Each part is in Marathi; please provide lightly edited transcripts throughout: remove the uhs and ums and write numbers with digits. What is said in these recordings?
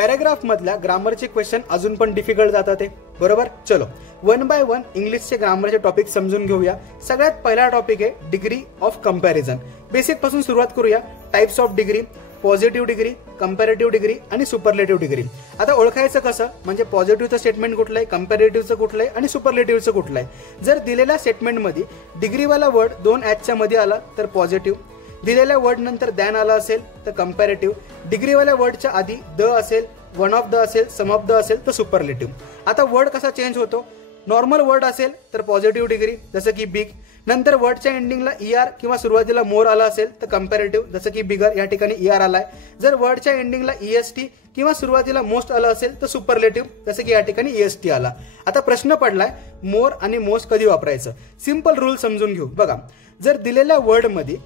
पॅराग्राफ मधल्या ग्रामरचे क्वेश्चन अजून पण डिफिकल्ट जातात ते, बरोबर. चलो 1 बाय 1 इंग्लिशचे ग्रामरचे टॉपिक समजून घेऊया. सगळ्यात पहिला टॉपिक आहे डिग्री ऑफ कंपॅरिझन. बेसिक पासून सुरुवात करूया. Types of degree, positive degree, comparative degree आणि सुपरलेटिव्ह डिग्री. आता ओळखायचं कसं, म्हणजे पॉझिटिव्हचं स्टेटमेंट कुठलं आहे, कंपॅरेटिव्हचं कुठलं आहे आणि सुपरलेटिव्हचं कुठलं आहे. जर दिलेल्या स्टेटमेंटमध्ये डिग्रीवाला वर्ड 2 ॲचच्या मध्ये आला तर पॉझिटिव्ह, दिलेल्या वर्ड नंतर दॅन आला असेल तर कंपॅरेटिव्ह, डिग्रीवाल्या वर्डच्या आधी द असेल, वन ऑफ द असेल, सम ऑफ द असेल तर सुपरलेटिव्ह. आता वर्ड कसा चेंज होतो, नॉर्मल वर्ड असेल तर पॉझिटिव्ह डिग्री जसं की बिग, नंतर वर्डच्या एंडिंगला ER किंवा सुरुवातीला मोर आला असेल तर कंपॅरेटिव्ह जसं की बिगर, या ठिकाणी ER आलाय. जर वर्डच्या एंडिंगला EST किंवा सुरुवातीला मोस्ट आला असेल तर सुपरलेटिव्ह जसं की या ठिकाणी EST आला. आता प्रश्न पडलाय मोर आणि मोस्ट कधी वापरायचं. सिंपल रूल समजून घेऊ. बघा, जर दिलेल्या वर्डमध्ये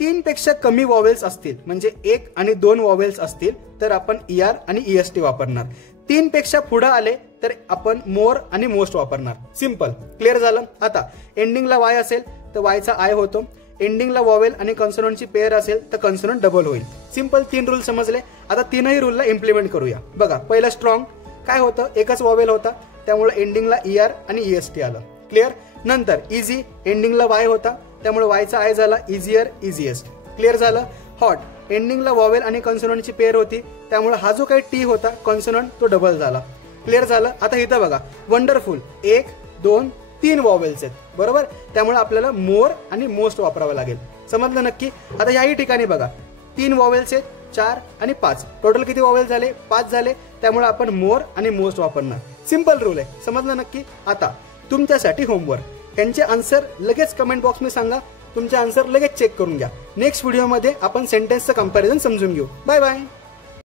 3 पेक्षा कमी वॉवेल्स असतील, म्हणजे 1 आणि 2 वॉवेल्स असतील तर आपण ER आणि EST वापरणार. 3 पेक्षा पुढे आले तर आपण मोर आणि मोस्ट वापरणार. सिंपल, क्लिअर झालं. आता एंडिंगला वाय असेल तर वायचा आय होतो, एंडिंगला वॉवेल आणि कॉन्सोनंटची पेअर असेल तर कॉन्सोनंट डबल होईल. सिंपल 3 रूल समजले. आता 3ही रूलला इम्प्लिमेंट करूया. बघा, पहिलं स्ट्रॉंग काय होतं, एकच वॉवेल होता त्यामुळे एंडिंगला ER आणि EST आलं. क्लिअर. नंतर इझी, एंडिंगला वाय होता त्यामुळे वायचा आय झाला इझियर, इझिएस्ट. क्लिअर झालं. हॉट, एंडिंगला वॉवेल आणि कॉन्सोनंटची पेअर होती त्यामुळे हा जो काही टी होता कॉन्सोनंट तो डबल झाला. क्लिअर झालं. आता इथं बघा, वंडरफुल 1, 2, 3 वॉवेल्स आहेत, बरोबर. त्यामुळे आपल्याला मोर आणि मोस्ट वापरावं लागेल. समजलं नक्की. आता याही ठिकाणी बघा 3 वॉवेल्स आहेत, 4 आणि 5, टोटल किती वॉवेल झाले, 5 झाले. त्यामुळे आपण मोर आणि मोस्ट वापरणार. सिंपल रूल आहे. समजलं नक्की. आता तुमच्यासाठी होमवर्क, ह्यांचे आन्सर लगेच कमेंट बॉक्समध्ये सांगा. तुमचे आन्सर लगेच चेक करून घ्या. नेक्स्ट व्हिडिओमध्ये आपण सेंटेन्सचं कंपॅरिझन समजून घेऊ. Bye bye.